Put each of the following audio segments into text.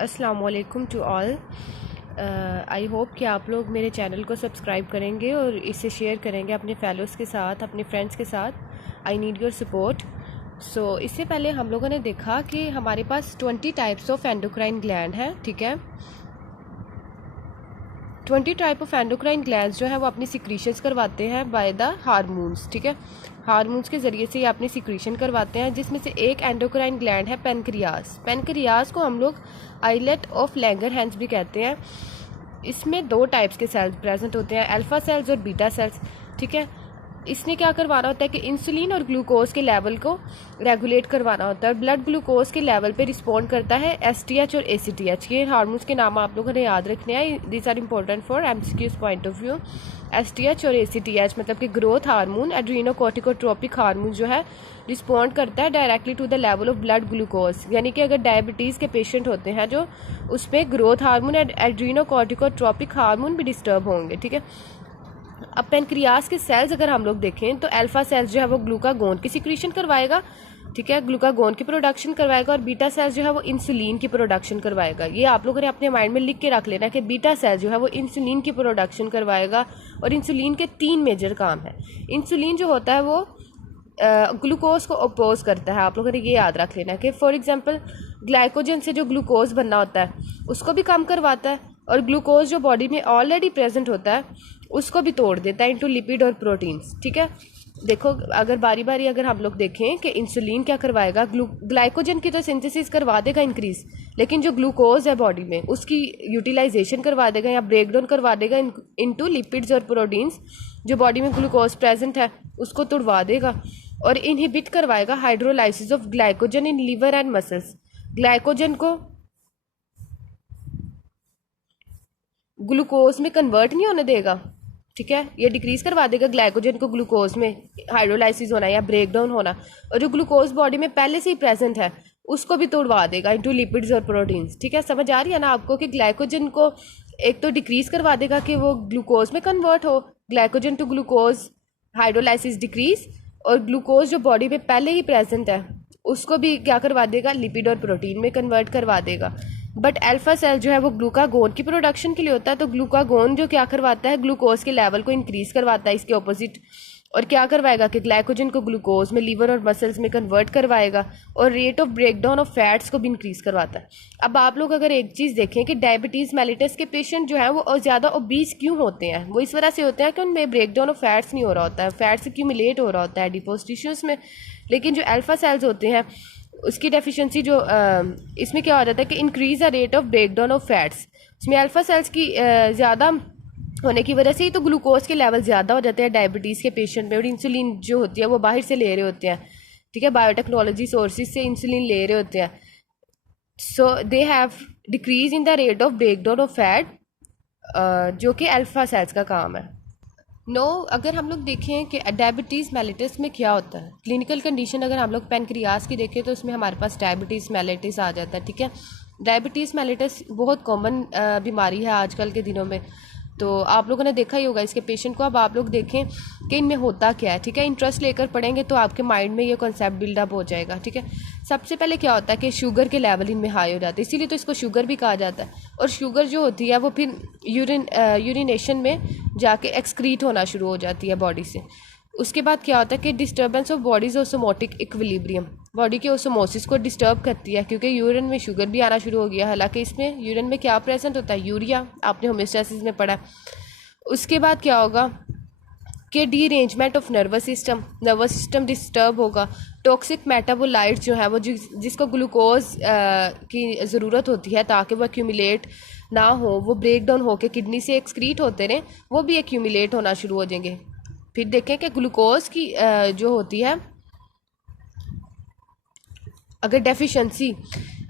अस्सलाम वालेकुम to all. I hope कि आप लोग मेरे चैनल को सब्सक्राइब करेंगे और इसे शेयर करेंगे अपने फेलोज़ के साथ, अपने फ्रेंड्स के साथ। I need your support. So इससे पहले हम लोगों ने देखा कि हमारे पास 20 टाइप्स ऑफ एंडोक्राइन ग्लैंड हैं, ठीक है। 20 टाइप ऑफ एंडोक्राइन ग्लैंड्स जो है वो अपनी सिक्रीशंस करवाते हैं बाय द हार्मोन्स, ठीक है। हार्मोन्स के ज़रिए से ये अपनी सिक्रीशन करवाते हैं, जिसमें से एक एंडोक्राइन ग्लैंड है पेनक्रियास। पेनक्रियास को हम लोग आइलेट ऑफ लैंगरहैंस भी कहते हैं। इसमें दो टाइप्स के सेल्स प्रेजेंट होते हैं, अल्फा सेल्स और बीटा सेल्स, ठीक है। इसने क्या करवाना होता है कि इंसुलिन और ग्लूकोज के लेवल को रेगुलेट करवाना होता है। ब्लड ग्लूकोज के लेवल पे रिस्पॉन्ड करता है एसटीएच और एसीटीएच। ये हार्मोन्स के नाम आप लोगों ने याद रखने हैं, this are important for MCQs point of view. STH और एसीटीएच मतलब कि ग्रोथ हार्मोन, एड्रीनोकोर्टिकोट्रोपिक हार्मोन जो है रिस्पॉन्ड करता है directly to the level of blood glucose. यानी कि अगर डायबिटीज़ के पेशेंट होते हैं जो, उस पर ग्रोथ हार्मोन एड्रीनोकोर्टिकोट्रोपिक हार्मोन भी डिस्टर्ब होंगे, ठीक है। अब पेनक्रियास के सेल्स अगर हम लोग देखें तो अल्फा सेल्स जो है वो ग्लूकागोन की सिक्रीशन करवाएगा, ठीक है, ग्लूकागोन की प्रोडक्शन करवाएगा। और बीटा सेल्स जो है वो इंसुलिन की प्रोडक्शन करवाएगा। ये आप लोगों ने अपने माइंड में लिख के रख लेना कि बीटा सेल्स जो है वो इंसुलिन की प्रोडक्शन करवाएगा। और इंसुलिन के 3 मेजर काम है। इंसुलिन जो होता है वो ग्लूकोज को अपोज करता है। आप लोगों ने ये याद रख लेना कि फॉर एग्जांपल ग्लाइकोजन से जो ग्लूकोज बनना होता है उसको भी कम करवाता है, और ग्लूकोज जो बॉडी में ऑलरेडी प्रेजेंट होता है उसको भी तोड़ देता है इनटू लिपिड और प्रोटीन्स, ठीक है। देखो अगर बारी बारी अगर हम लोग देखें कि इंसुलिन क्या करवाएगा, ग्लाइकोजन की तो सिंथेसिस करवा देगा इंक्रीज, लेकिन जो ग्लूकोज है बॉडी में उसकी यूटिलाइजेशन करवा देगा या ब्रेक डाउन करवा देगा इनटू लिपिड्स और प्रोटीन्स। जो बॉडी में ग्लूकोज प्रेजेंट है उसको तोड़वा देगा और इनहिबिट करवाएगा hydrolysis of glycogen in liver and muscles. Glycogen को ग्लूकोज में कन्वर्ट नहीं होने देगा, ठीक है। ये डिक्रीज करवा देगा ग्लाइकोजन को ग्लूकोज में हाइड्रोलाइसिस होना या ब्रेक डाउन होना। और जो ग्लूकोज बॉडी में पहले से ही प्रेजेंट है उसको भी तोड़वा देगा इनटू लिपिड्स और प्रोटीन्स, ठीक है। समझ आ रही है ना आपको कि ग्लाइकोजन को एक तो डिक्रीज करवा देगा कि वो ग्लूकोज में कन्वर्ट हो, glycogen to glucose hydrolysis decrease, और ग्लूकोज जो बॉडी में पहले ही प्रेजेंट है उसको भी क्या करवा देगा, लिपिड और प्रोटीन में कन्वर्ट करवा देगा। बट अल्फा सेल जो है वो ग्लूकागोन की प्रोडक्शन के लिए होता है। तो ग्लूकागोन जो क्या करवाता है, ग्लूकोज के लेवल को इंक्रीज करवाता है, इसके ऑपोजिट। और क्या करवाएगा कि ग्लाइकोजन को ग्लूकोज में लीवर और मसल्स में कन्वर्ट करवाएगा, और rate of breakdown of fats को भी इंक्रीज करवाता है। अब आप लोग अगर एक चीज़ देखें कि डायबिटीज़ मेलिटस के पेशेंट जो है वो ज़्यादा ओबीस क्यों होते हैं, वो इस वजह से होते हैं कि उनमें ब्रेकडाउन ऑफ फैट्स नहीं हो रहा होता है, फैट्स एक्यूमुलेट हो रहा होता है एडिपोज टिश्यूज़ में। लेकिन जो अल्फा सेल्स होते हैं उसकी डेफिशिएंसी जो इसमें क्या हो जाता है कि increase the rate of breakdown of fats. उसमें अल्फा सेल्स की ज़्यादा होने की वजह से ही तो ग्लूकोज के लेवल ज़्यादा हो जाते हैं डायबिटीज़ के पेशेंट में। और इंसुलिन जो होती है वो बाहर से ले रहे होते हैं, ठीक है, बायोटेक्नोलॉजी सोर्सेज से इंसुलिन ले रहे होते हैं। So they have decrease in the rate of breakdown of fat, जो कि अल्फा सेल्स का काम है। अगर हम लोग देखें कि डायबिटीज़ मेलिटस में क्या होता है, क्लिनिकल कंडीशन अगर हम लोग पेनक्रियास की देखें तो उसमें हमारे पास डायबिटीज़ मेलिटस आ जाता है, ठीक है। डायबिटीज़ मेलिटस बहुत कॉमन बीमारी है आजकल के दिनों में, तो आप लोगों ने देखा ही होगा इसके पेशेंट को। अब आप लोग देखें कि इनमें होता क्या है, ठीक है। इंटरेस्ट लेकर पढ़ेंगे तो आपके माइंड में ये कॉन्सेप्ट बिल्डअप हो जाएगा, ठीक है। सबसे पहले क्या होता है कि शुगर के लेवल इनमें हाई हो जाते हैं, इसीलिए तो इसको शुगर भी कहा जाता है। और शुगर जो होती है वो फिर यूरिनेशन में जाके एक्सक्रीट होना शुरू हो जाती है बॉडी से। उसके बाद क्या होता है कि disturbance of body's osmotic equilibrium, body के ओसोमोसिस को डिस्टर्ब करती है, क्योंकि यूरिन में शुगर भी आना शुरू हो गया। हालांकि इसमें यूरिन में क्या प्रेजेंट होता है, यूरिया, आपने होम्योस्टेसिस में पढ़ा। उसके बाद क्या होगा कि rearrangement of nervous system disturb होगा। टॉक्सिक मेटाबोलाइट्स जो है वो जिसको ग्लूकोज की ज़रूरत होती है ताकि वो एक्यूमुलेट ना हो, वो ब्रेक डाउन होकर किडनी से एक्सक्रीट होते रहें, वो भी एक्यूमुलेट होना शुरू हो जाएंगे। फिर देखें कि ग्लूकोज की जो होती है अगर deficiency,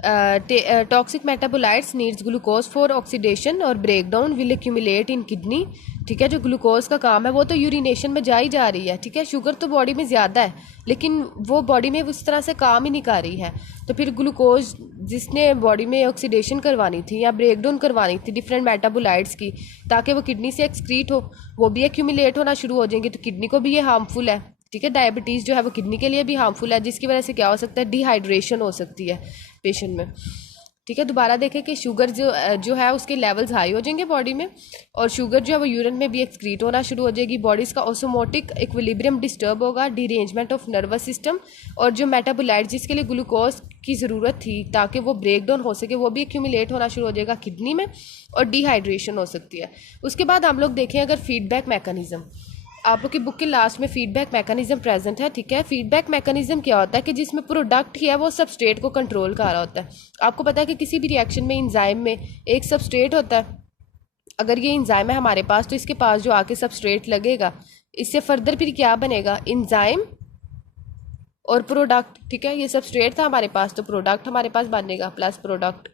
toxic metabolites needs glucose for oxidation और break down will accumulate in kidney, ठीक है। जो ग्लूकोज का काम है वो तो यूरिनेशन में जा ही जा रही है, ठीक है। शुगर तो बॉडी में ज़्यादा है लेकिन वो बॉडी में उस तरह से काम ही नहीं कर रही है। तो फिर ग्लूकोज जिसने बॉडी में ऑक्सीडेशन करवानी थी या ब्रेक डाउन करवानी थी डिफरेंट मेटाबोलाइट्स की ताकि वो किडनी से एक्सक्रीट हो, वो भी एक्यूमुलेट होना शुरू हो जाएंगे, तो किडनी को भी ये हार्मफुल है, ठीक है। डायबिटीज़ जो है वो किडनी के लिए भी हार्मफुल है, जिसकी वजह से क्या हो सकता है, डिहाइड्रेशन हो सकती है पेशेंट में। ठीक है। दोबारा देखें कि शुगर जो है उसके लेवल्स हाई हो जाएंगे बॉडी में, और शुगर जो है वो यूरिन में भी एक्सक्रीट होना शुरू हो जाएगी। बॉडीज़ का ऑसोमोटिक इक्विलिब्रियम डिस्टर्ब होगा, डिरेंजमेंट ऑफ नर्वस सिस्टम, और जो मेटाबोलाइट जिसके लिए ग्लूकोज की ज़रूरत थी ताकि वो ब्रेक डाउन हो सके वो भी एक्यूमुलेट होना शुरू हो जाएगा किडनी में, और डिहाइड्रेशन हो सकती है। उसके बाद हम लोग देखें अगर फीडबैक मैकेनिज्म, आप लोग की बुक के लास्ट में फीडबैक मैकेनिज्म प्रेजेंट है, ठीक है। फीडबैक मैकेनिज्म क्या होता है कि जिसमें प्रोडक्ट ही है वो सबस्ट्रेट को कंट्रोल कर रहा होता है। आपको पता है कि किसी भी रिएक्शन में इंजाइम में एक सबस्ट्रेट होता है। अगर ये इंजाइम है हमारे पास तो इसके पास जो आके सबस्ट्रेट लगेगा, इससे फर्दर फिर क्या बनेगा, इंजाइम और प्रोडक्ट, ठीक है। ये सबस्ट्रेट था हमारे पास तो प्रोडक्ट हमारे पास बनेगा प्लस प्रोडक्ट।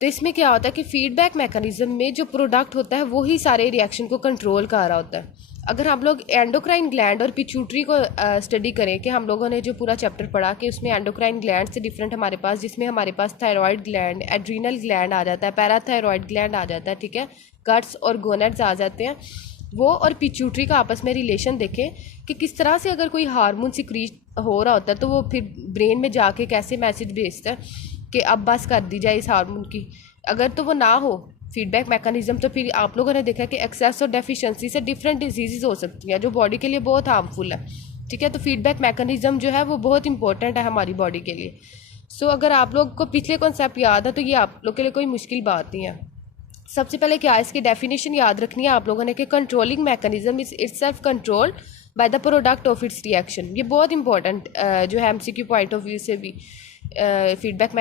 तो इसमें क्या होता है कि फीडबैक मैकेनिज्म में जो प्रोडक्ट होता है वही सारे रिएक्शन को कंट्रोल कर रहा होता है। अगर हम लोग एंडोक्राइन ग्लैंड और पिट्यूटरी को स्टडी करें, कि हम लोगों ने जो पूरा चैप्टर पढ़ा कि उसमें एंडोक्राइन ग्लैंड से डिफरेंट हमारे पास, जिसमें हमारे पास थायराइड ग्लैंड, एड्रीनल ग्लैंड आ जाता है, पैराथायरॉयड ग्लैंड आ जाता है, ठीक है, गट्स और गोनेड्स आ जाते हैं। वो और पिट्यूटरी का आपस में रिलेशन देखें कि किस तरह से अगर कोई हार्मोन सिक्रीट हो रहा होता है तो वो फिर ब्रेन में जाके कैसे मैसेज भेजता है कि अब बस कर दी जाए इस हार्मोन की। अगर तो वो ना हो फीडबैक मैकेनिज्म तो फिर आप लोगों ने देखा कि एक्सेस और डेफिशिएंसी से डिफरेंट डिजीज़ हो सकती हैं जो बॉडी के लिए बहुत हार्मफुल है, ठीक है। तो फीडबैक मैकेनिज्म जो है वो बहुत इंपॉर्टेंट है हमारी बॉडी के लिए। सो अगर आप लोग को पिछले कॉन्सेप्ट याद है तो ये आप लोग के लिए कोई मुश्किल बात नहीं है। सबसे पहले क्या है, इसकी डेफिनेशन याद रखनी है आप लोगों ने कि controlling mechanism is itself controlled by the product of its reaction. ये बहुत इंपॉर्टेंट जो है एमसीक्यू पॉइंट ऑफ व्यू से भी फीडबैक